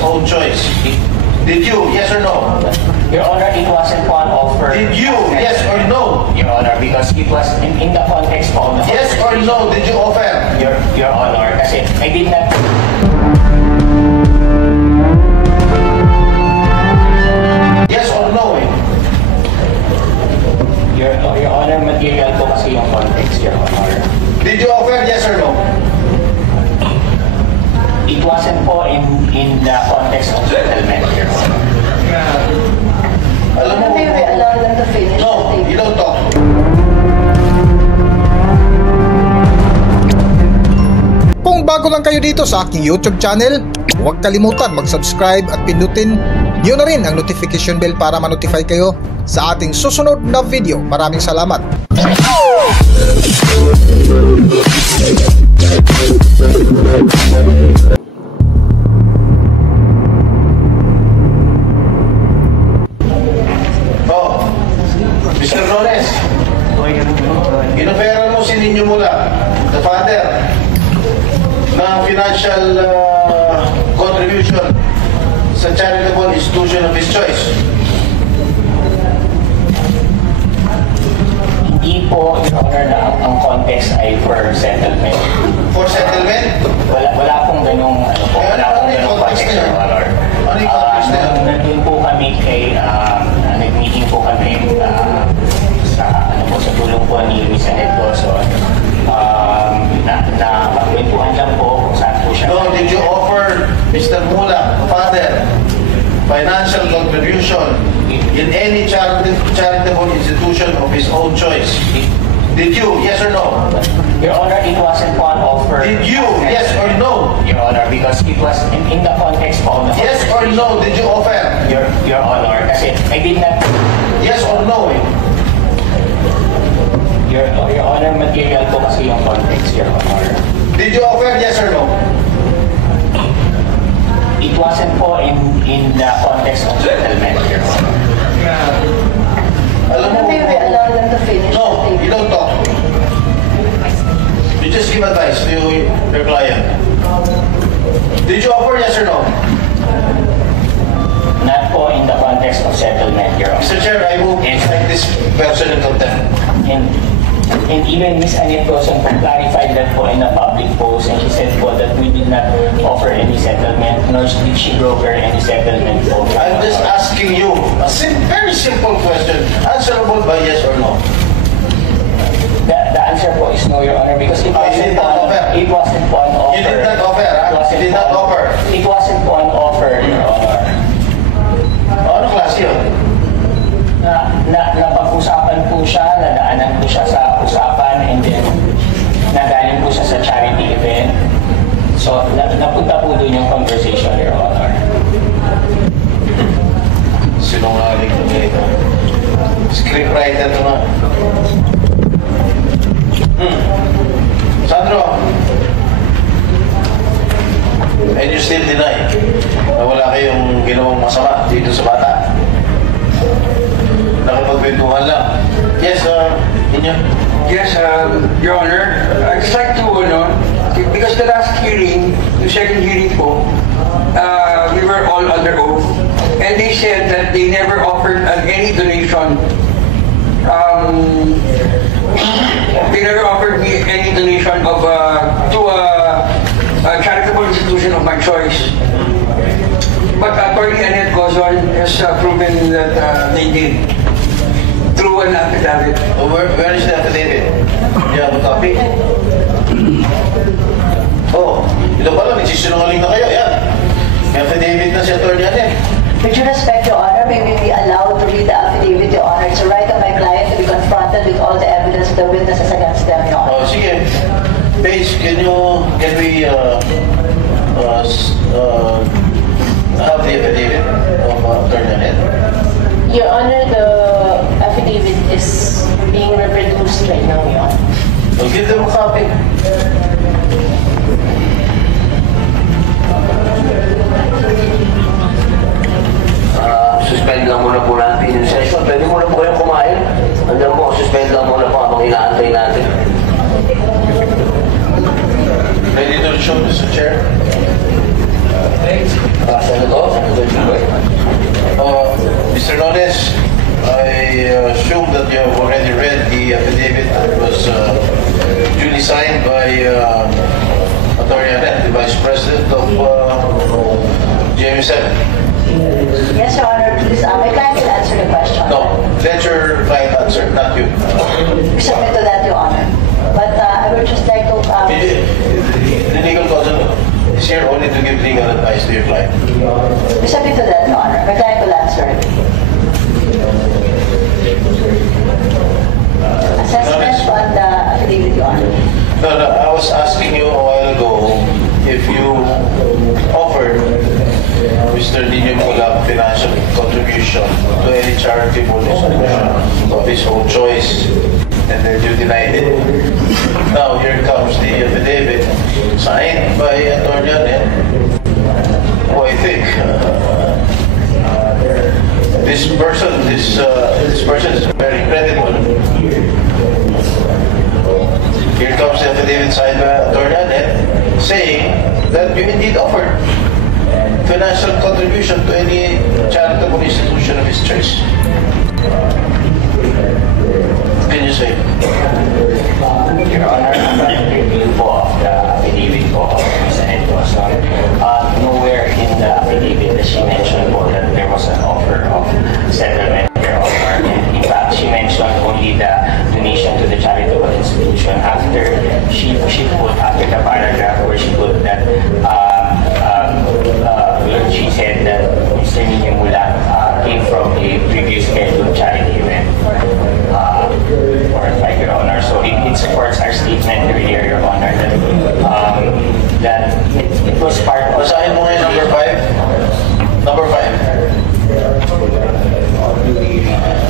own choice. Did you? Yes or no? Your Honor, it wasn't one offer. Did you? Yes or no? Your Honor, because it was in the context of the Yes or no? Did you offer? Your Honor, kasi I did not. Yes or no? Your Honor, material po kasi yung context, Your Honor. Did you offer? Yes or no? It wasn't po in the context of settlement, Your Honor. Alam mo, May we allow them to finish? no, you don't talk. Kung bago lang kayo dito sa aking YouTube channel, huwag kalimutan mag-subscribe at pindutin nyo na rin ang notification bell para ma-notify kayo sa ating susunod na video. Maraming salamat! Oh, Mr. Rones, inoferan mo si Ninyo Mula, the father, ng financial contribution sa charitable institution of his choice. Hindi po, Your Honor, na ang context ay for settlement. For settlement? Wala pong ganung, wala pong ganung context, Your Honor. Ano yung context na yun? Nandun po kami kay, nag-meeting po kami sa tulong po ni Senator Dawson. Pagkwentuhan lang po kung saan po siya. No, did you offer Mr. Mula, father, financial contribution in any charitable institution of his own choice? Did you? Yes or no? Your Honor, it wasn't one offer. Did you? Yes or no? Your Honor, because it was in the context of the Yes or no? Did you offer? Your Honor, kasi I did not. Yes or no? Your Honor, material po kasi yung context, Your Honor. Did you offer? Yes or no? It wasn't po in the context of settlement, Your Honor. Alam mo, May we allow them to finish? no, you don't talk. You just give advice to your client. Did you offer? Yes or no? Not po in the context of settlement, Your Honor. Mr. Chair, I will strike this person in contempt. And even Ms. Annette Dawson clarified that po in a public post, and she said po that we did not offer any settlement, nor did she broker any settlement po. I'm just asking you a very simple question, answerable by yes or no. The answer po is no, Your Honor, because it You did wasn't not po offer. it wasn't po an offer. You did not offer, It wasn't You did not po- offer. It wasn't po an offer, Your Honor. Ano klase yun? Napag-usapan po siya, nadaanan po siya sa usapan, and then nagaling po siya sa charity event. So, napunta po doon yung conversation, Your Honor. Sinungaling ko nito. Scriptwriter to nga. Sandro, and you still deny na wala kayong ginawang masama dito sa bata? Nakipagbentuhan lang. Yes, Ninyo? Yes, Your Honor. I'd just like to, because the last hearing, the second hearing po, we were all under oath, and they said that they never offered any donation. They never offered me any donation of to a charitable institution of my choice. But Attorney Annette Dawson has proven that they did through an affidavit. Where is the affidavit? You have a copy? Oh, ito pala, nagsisinungaling na kayo. Yan. May affidavit na si Atty. Annette. With due respect, Your Honor, may we be allowed to read the affidavit, Your Honor? It's a right of my client to be confronted with all the evidence of the witnesses against them, Your Honor. Oh, sige. Paige, can we have the affidavit of Atty. Annette? Your Honor, the affidavit is being reproduced right now, Your Honor. Well, give them a copy. Suspend lang muna po natin yung session. Pwede muna po kayong kumain. Andiyan po, suspend lang muna po habang inaantay natin. Ready to show, Mr. Chair? Senator Jinggoy. Mr. Nones, I assume that you have already read the affidavit that was duly signed by Attorney Annette, the Vice President of GMA7. Yes, Your Honor, please, my client will answer the question. No, let your client answer, not you. We submit to that, Your Honor. But I would just like to... The legal counsel is here only to give legal advice to your client. we submit to that, Your Honor. My client will answer. Assessment on the affidavit, Your Honor. No, I was asking you a while ago if you offered Mr. Nino Mulak financial contribution to any charitable institution of his own choice, and then you denied it. Now here comes the affidavit signed by Attorney Annette, who I think this person is very credible. Here comes the affidavit signed by Attorney Annette saying that you indeed offered financial contribution to any charitable institution of his choice. Can you say? Your Honor, upon review po of the affidavit po of Ms. Annette Gozon, nowhere in the affidavit does she mention po that there was an offer of settlement, Your Honor. In fact, she mentioned only the donation to the charitable institution after she put after the paragraph where she put that she said that Mr. Nino Mulak came from a previous scheduled charity event. Or like, Your Honor. So it supports our statement earlier, Your Honor, that it was part of... Basahin mo ngayon number 5. Number 5.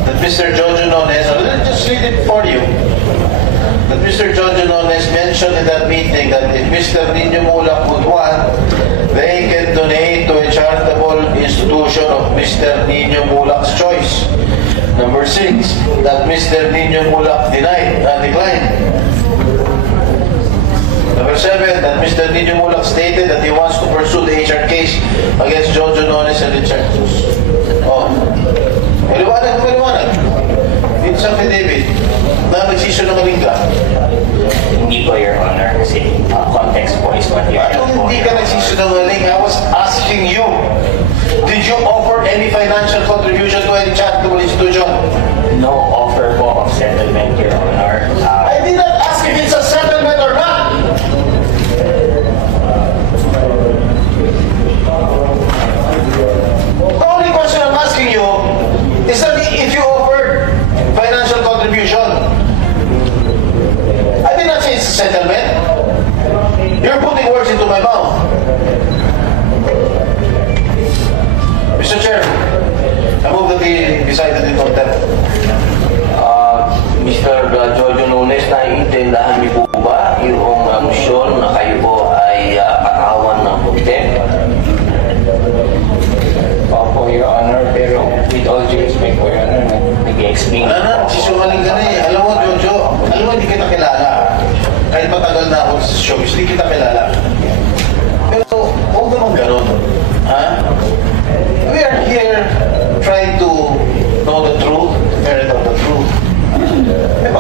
That Mr. Jojo Nones, I'll just read it for you. That Mr. Jojo Nones mentioned in that meeting that if Mr. Nino Mulak would want, they can donate to a charitable institution of Mr. Nino Mulak's choice. Number 6, that Mr. Nino Mulak declined. Number 7, that Mr. Nino Mulak stated that he wants to pursue the HR case against Jojo Nones and Richard Cruz. Oh. Maliwanag. Dito sa affidavit na nagsisinungaling ka. Hindi po, Your Honor, kasi context po is material po. Hindi ka nagsisinungaling. I was asking you, did you offer any financial contribution to any charitable institution? No offer po of settlement, Your Honor. I did not ask if it's a settlement or not. The only question I'm asking you is that if you offered financial contribution. I did not say it's a settlement. You're putting words into my mouth. Mr. Chair, I move that he decided in contempt. Mr. Jojo Nones, naiintindahan niyo po ba yung motion na kayo po ay patawan ng contempt? Opo, Your Honor, pero with all due respect po, Your Honor, nag-explain. Wala na, sisumaling ka na eh. Alam mo, Jojo, hindi kita kilala. Kahit matagal na ako sa showbiz, hindi kita kilala. Pero, huwag naman ganun. Ha? We are here trying to know the truth, ferret out the truth. Eh,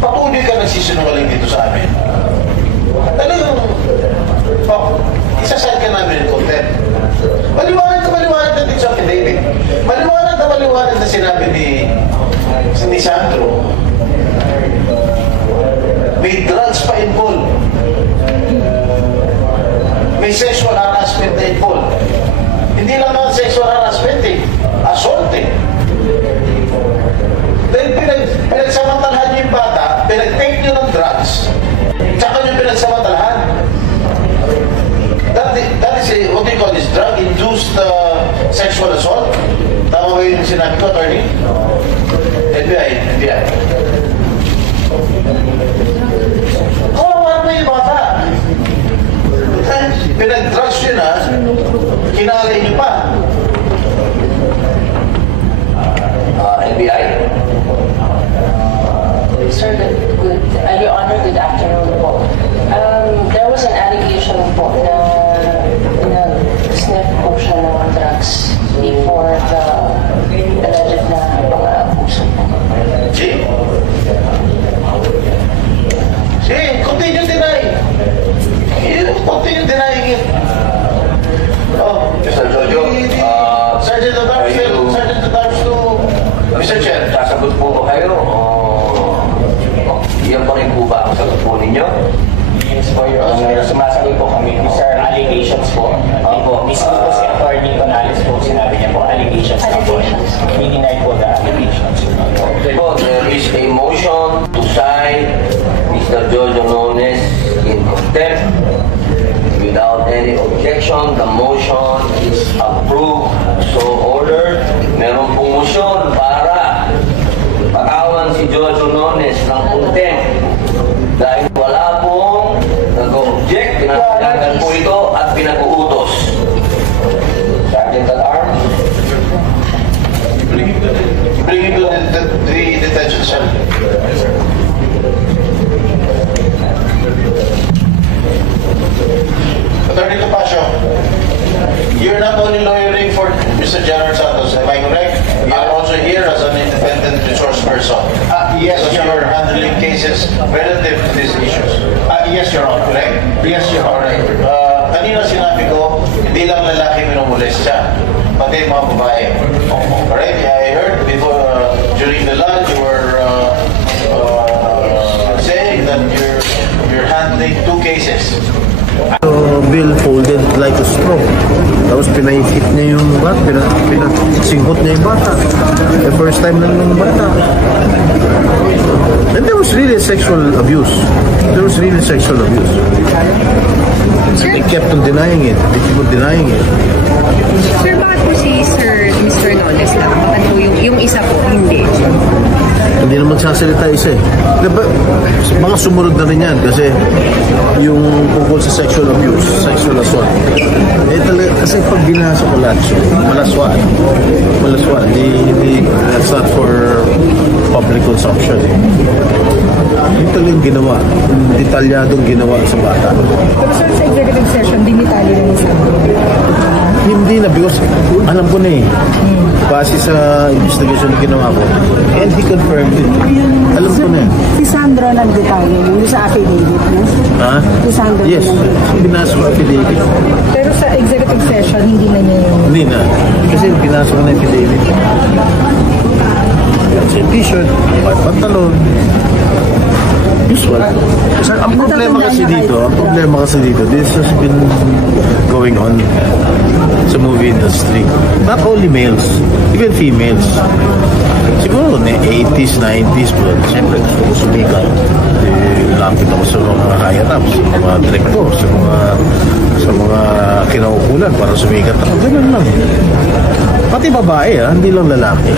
patuloy ka nagsisinungaling dito sa amin. Talagang, isasad ka namin in contempt. Maliwanag na din sa affidavit. Maliwanag na sinabi ni Sandro. May drugs pa involved. May sexual harassment na involved. Hindi lang naman sexual harassment eh. Assault eh. Dahil pinagsamantalahan niyo yung bata, pinag-take niyo ng drugs, tsaka niyo pinagsamantalahan. That is a, what do you call this, drug-induced sexual assault? Tama ba yung sinabi ko, attorney? FBI. Kawawa na yung bata. Pinag-drugs yun ha, kinalay niyo pa. NBI? Sir, good. Your Honor, good afternoon po. There was an allegation po na sniff motion custody for the alleged na mga abuso. See? See, continue denying. Continue denying it. Oh, Mr. Jojo, Sergeant at Arms to Mr. Chair. sasagot po ba kayo? Iyan pa rin po ba ang sagot po ninyo? Yes po, Your Honor. Sumasagot po kami. Sir, allegations po. Mismo po si Atty. Canales po, sinabi niya po, allegations na po. I-deny po the allegations. So, there is a motion to cite Mr. Jojo Nones in contempt. Without any objection, the motion is approved. So ordered. Meron pong motion para patawan si Jojo Nones ng contempt. Dahil wala pong nag-object, pinapagagan po ito at pinag-uutos. Sergeant at Arms. Bring him to the detention cell. Attorney Topacio, you're not only lawyering for Mr. Gerard Santos, am I correct? You are also here as an independent resource person. Yes, so you are handling cases relative to these issues. Yes, Your Honor. Correct? Yes, Your Honor. Kanina sinabi ko, hindi lang lalaki minumulis siya, pati mga babae. Correct? I heard before, during the lunch, you were saying that you're handling 2 cases. Bill folded like a straw. Tapos pinaikit niya yung bata, pinasinghot niya yung bata. The first time lang ng bata. And there was really sexual abuse. There was really sexual abuse. They kept on denying it. They kept on denying it. Sir, bakit po si Mr. Nones lang? Bakit po yung isa po, hindi? Hindi naman sasalita isa eh. Diba, mga sumunod na rin yan kasi yung tungkol sa sexual abuse, sexual assault. Eh talaga, kasi pag binasa ko lahat siya, malaswaan. Malaswaan. That's not for public consumption. Yung talagang ginawa, detalyadong ginawa sa bata. Pero sir, sa executive session, dinitalyo naman sa Hindi na, because alam ko na eh. Base sa investigation na ginawa ko. And he confirmed it. Alam ko na eh. Si Sandro nag-detalyo yung sa affidavit, no? Ha? Si Sandro. Yes. Binasa ko affidavit. Pero sa executive session, hindi na niya yung... Hindi na. Kasi binasa ko na affidavit. Sa t-shirt, pantalon. Usual. Sir, ang problema kasi dito, this has been going on sa movie industry. Not only males, even females. Siguro na 80s, 90s, but siyempre gusto ko sumikat. Lapit ako sa mga higher ups, sa mga director, sa mga kinaukulan para sumikat ako. Ganun lang. Pati babae, hindi lang lalaki.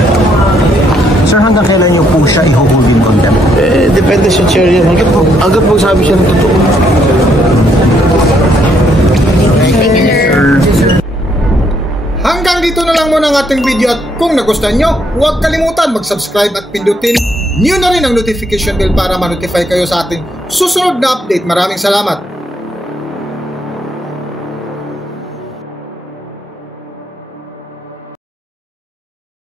Sir, hanggang kailan niyo po siya i-hold in contempt? Depende sa chair yan. Hanggat magsabi siya ng totoo. Hanggang dito na lang muna ang ating video at kung nagustuhan nyo, huwag kalimutan mag-subscribe at pindutin nyo na rin ang notification bell para ma-notify kayo sa ating susunod na update. Maraming salamat!